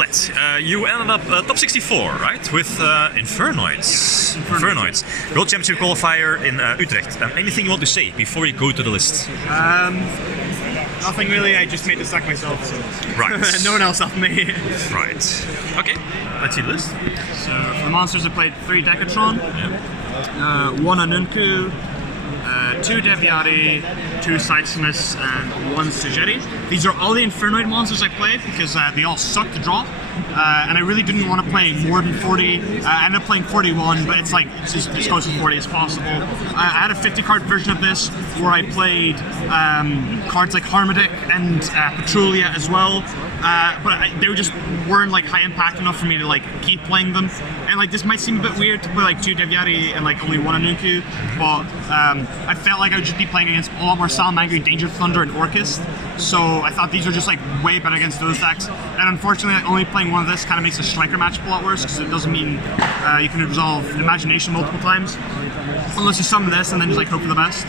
Vlad, you ended up top 64, right? With Infernoids. World Championship qualifier in Utrecht. Anything you want to say before you go to the list? Nothing really, I just made the stack myself, so... Right. No one else helped me. Right. Okay, let's see the list. So, for the monsters I played 3 Decatron, 1 Anunku, 2 Deviati, 2 Seismus, and 1 Sujeti. These are all the Infernoid monsters I played because they all suck to draw. And I really didn't want to play more than 40. I ended up playing 41, but it's like it's just as close to 40 as possible. I had a 50 card version of this where I played cards like Harmodic and Petrulia as well. But they just weren't like high impact enough for me to like keep playing them. And like this might seem a bit weird to play like 2 Deviati and like only 1 Anunku, but I felt like I would just be playing against a lot more Salamangreat, Danger Thunder, and Orcust. So I thought these are just like way better against those decks. And unfortunately, only playing one of this kind of makes a striker matchup a lot worse because it doesn't mean you can resolve Imagination multiple times. Unless you summon this and then just like hope for the best.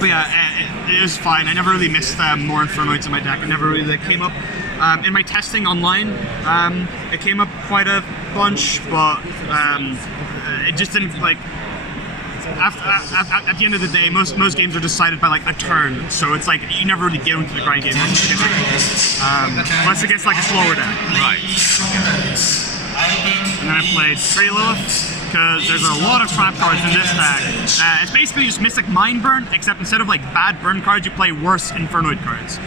But yeah, it was fine. I never really missed more Infernoids in my deck. It never really came up. In my testing online, it came up quite a bunch, but it just didn't like. At the end of the day, most games are decided by like a turn, so it's like you never really get into the grind game unless it gets like a slower deck. Right. And then I played 3 Lilith because there's a lot of trap cards in this deck. It's basically just Mystic Mind Burn, except instead of like bad burn cards, you play worse Infernoid cards.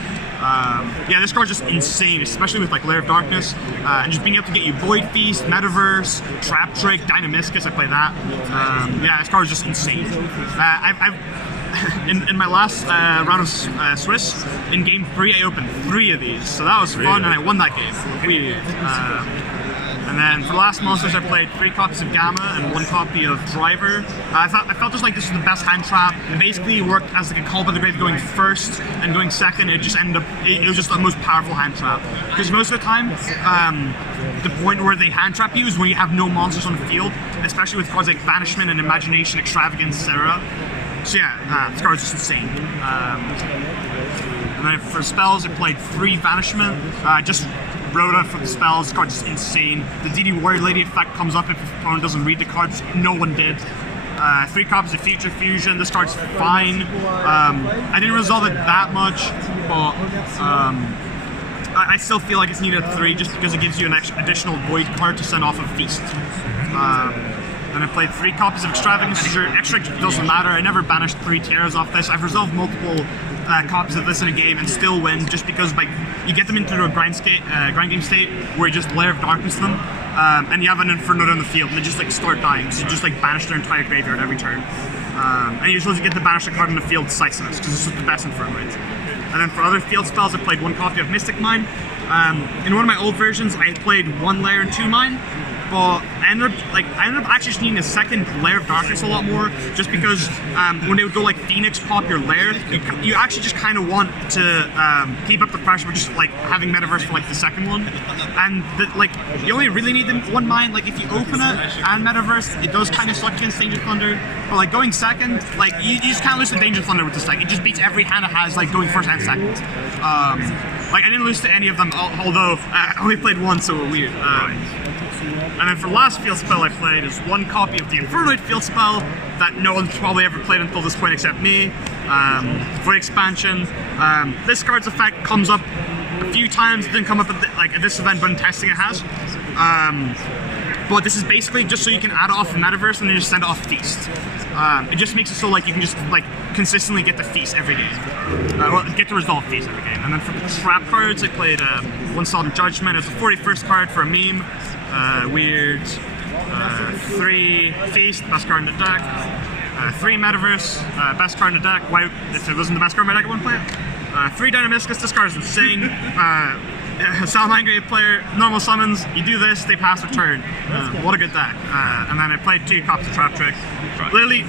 Yeah, this card's just insane, especially with like Lair of Darkness, and just being able to get you Void Feast, Metaverse, Trap Trick, Dynamiscus, I play that. Yeah, this card is just insane. In my last round of Swiss, in game 3, I opened 3 of these, so that was fun, and I won that game. Weird. And then for the last monsters, I played 3 copies of Gamma and 1 copy of Driver. I felt just like this was the best hand trap. It basically worked as like a Call by the Grave going first and going second. It just ended up, it was just the most powerful hand trap. Because most of the time, the point where they hand trap you is when you have no monsters on the field, especially with cards like Banishment and Imagination, Extravagance, etc. So yeah, this card is just insane. And then for spells, I played 3 Banishment. Just wrote out for the spells. This card's just insane. The DD Warrior Lady effect comes up if your opponent doesn't read the cards. No one did. 3 copies of Future Fusion. This card's fine. I didn't resolve it that much, but I still feel like it's needed 3 just because it gives you an additional Void card to send off of Feast. And I played 3 copies of Extravagance. Extra doesn't matter. I never banished 3 Terras off this. I've resolved multiple copies of this in a game and still win just because like you get them into a grind game state where you just Lair of Darkness them and you have an Infernoid on the field and they just like start dying, so you just like banish their entire graveyard every turn. And you're supposed to get the banish card on the field Seismus because this is the best Infernoid. And then for other field spells, I played 1 copy of Mystic Mine. In one of my old versions, I played 1 Lair and 2 Mine. But I ended up actually just needing a second Lair of Darkness a lot more, just because when they would go like Phoenix pop your Lair, you actually just kind of want to keep up the pressure for just like having Metaverse for like the second one, and like you only really need 1 mine. Like if you open it and Metaverse, it does kind of suck against Danger Thunder, but like going second, like you just can't lose to Danger Thunder with this deck. It just beats every hand it has, like going first and second. Like I didn't lose to any of them, although I only played 1, so weird. And then for the last field spell I played is 1 copy of the Infernoid field spell that no one's probably ever played until this point except me. For expansion, this card's effect comes up a few times. It didn't come up at this event, but in testing it has. But this is basically just so you can add off Metaverse and then just send it off Feast. It just makes it so like you can just like consistently get the Feast every game. Well, get to resolve Feast every game. And then for the trap cards, I played 1 Solemn Judgment. It was the 41st card for a meme. Weird. 3 Feast, best card in the deck. 3 Metaverse, best card in the deck. Why, if it wasn't the best card in my deck, I wouldn't play it. 3 Dynamiscus, this card is insane. Salamangreat player, normal summons, you do this, they pass a turn. What a good deck. And then I played 2 copies of Trap Trick. Literally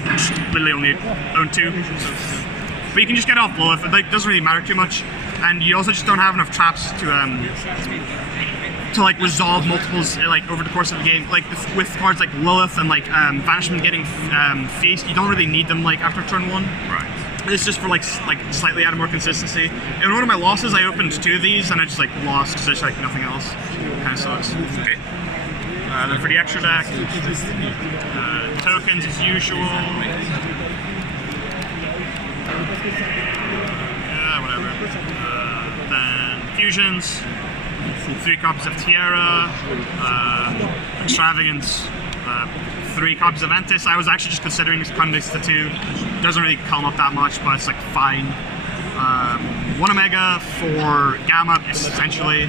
only own 2. But you can just get off Lilith, it like, doesn't really matter too much. And you also just don't have enough traps to like resolve multiples like over the course of the game. Like with cards like Lilith and like Banishment getting Feast, you don't really need them like after turn 1. Right. This is just for like slightly added more consistency. In one of my losses, I opened 2 of these and I just like lost because there's like nothing else. Kind of sucks. Okay. Then for the extra deck, tokens as usual. Yeah, whatever. Then fusions, 3 copies of Tierra, Extravagance, 3 copies of Ventus. I was actually just considering cutting this to 2. Doesn't really come up that much, but it's like fine. 1 Omega for Gamma, essentially.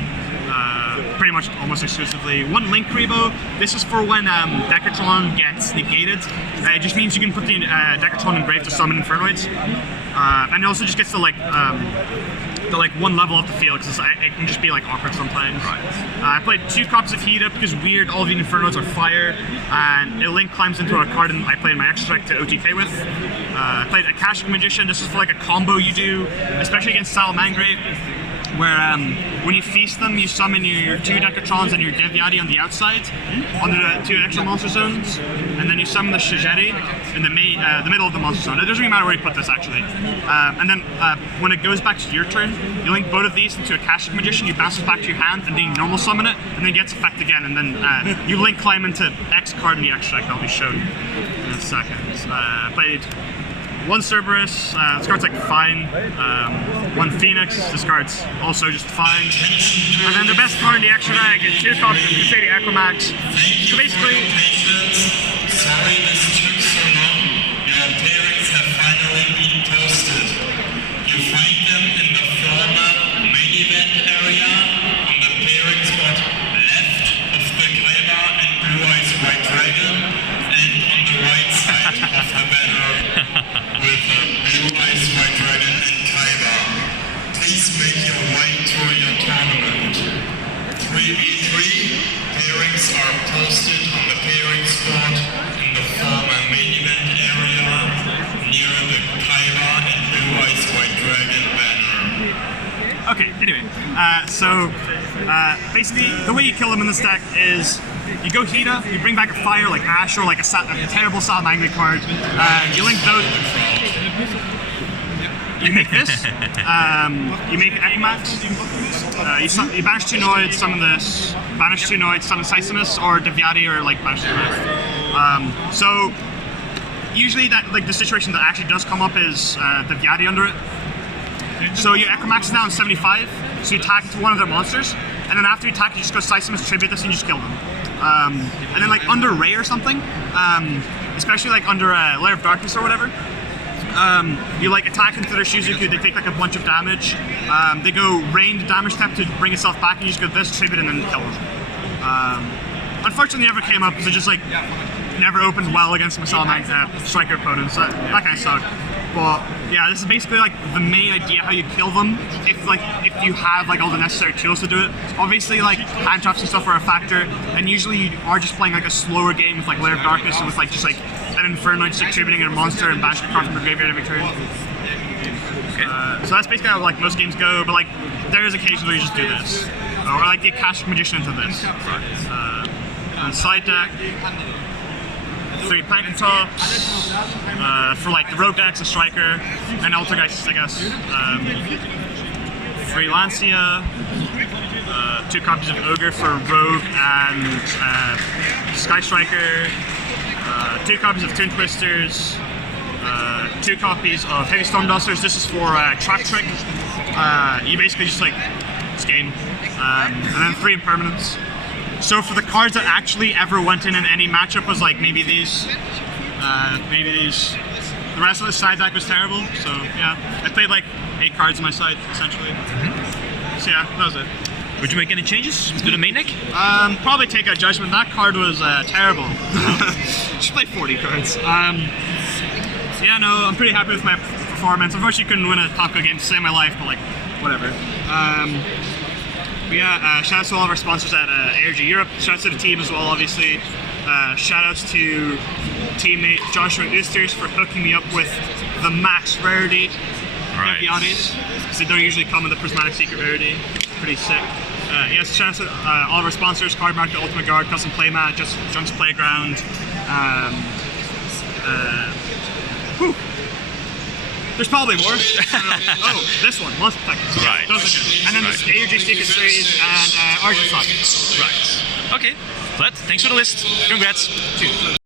Pretty much almost exclusively. 1 Link Rebo. This is for when Decatron gets negated. It just means you can put the Decatron in grave to summon Infernoids. And it also just gets to like the like 1 level up the field because it can just be like awkward sometimes. Right. I played 2 copies of Heat Up because weird, all of the Infernoids are fire, and a Link climbs into a card and I played my extra strike to OTK with. I played Akashic Magician. This is for like a combo you do, especially against Salamangreat, where when you feast them, you summon your 2 Decatrons and your Devyati on the outside, under the 2 extra monster zones, and then you summon the Shigeri in the middle of the monster zone. It doesn't really matter where you put this, actually. And then when it goes back to your turn, you link both of these into Akashic Magician, you bounce it back to your hand, and then you normal summon it, and then it gets effect again, and then you link climb into X card in the extra deck. That'll be shown in a second. Played 1 Cerberus, this card's like fine. 1 Phoenix, this card's also just fine. And then the best card in the extra deck is 2 copies of Crusader Aquamax. So basically, sorry this took so long. Your pairings have finally been posted. You find them in the former main event area on the pairing spot left of the Kaiba and Blue Eyes White Dragon, and on the right side of the banner with Blue Eyes White Dragon and Kaiba. Please make your way to your tournament. 3v3 pairings are posted on the pairing spot in the former main event area near the Kaiba and Blue Eyes White Dragon banner. okay, anyway, basically the way you kill them in this deck is you go Hida, you bring back a fire like Ash or like a terrible Salamangreat card, you link those. You make this, you make Equimax, you banish 2 Noids, summon this, banish 2 Noids, summon Sisymus, or Devyati, or like banish 2 Noids. So usually that like the situation that actually does come up is Devyati under it. So your Equimax is now on 75, so you attack to one of their monsters, and then after you attack you just go Sisymus, tribute this, and you just kill them. And then like under Ray or something, especially like under Lair of Darkness or whatever, you like attack into their Shizuku, they take like a bunch of damage, they go rain damage step to bring itself back, and you just go this, tribute, and then kill them. Unfortunately never came up because it just like never opened well against my striker opponents, that kind of sucked. But yeah, this is basically like the main idea how you kill them if you have like all the necessary tools to do it. Obviously like hand traps and stuff are a factor, and usually you are just playing like a slower game with like Lair of Darkness and with like just like an Infernoid just contributing a monster and banishing a card from the graveyard every turn. So that's basically how like most games go, but like there is occasions where you just do this. Or like the Akashic Magician into this. And side deck, 3 Plankton Tops, for like the Rogue decks, a Striker, and Altergeist, I guess. 3 Lancia, 2 copies of Ogre for Rogue and Sky Striker, 2 copies of Toon Twisters, 2 copies of Heavy Storm Dusters. This is for Trap Trick. You basically just like game. And then 3 Impermanents. So for the cards that actually ever went in any matchup was like maybe these. The rest of the side deck was terrible. So yeah, I played like 8 cards on my side essentially. So yeah, that was it. Would you make any changes to the main deck? Probably take a Judgment. That card was terrible. Should play 40 cards. Yeah, no, I'm pretty happy with my performance. Unfortunately, couldn't win a Top Go game to save my life, but like, whatever. But yeah, shout out to all of our sponsors at ARG Europe. Shout out to the team as well, obviously. Shout outs to teammate Joshua Oosters for hooking me up with the max rarity Devyati's, because they don't usually come in the Prismatic Secret rarity. Pretty sick. Yes, shout out to all of our sponsors: Card Market, Ultimate Guard, Custom Playmat, Junk's Playground. There's probably more. Oh, this one, Lust Protectors. Right. Those are good. And then there's AUG Secret Series and Argent Sockets. Right. Okay. Vlad, thanks for the list. Congrats. Cheers.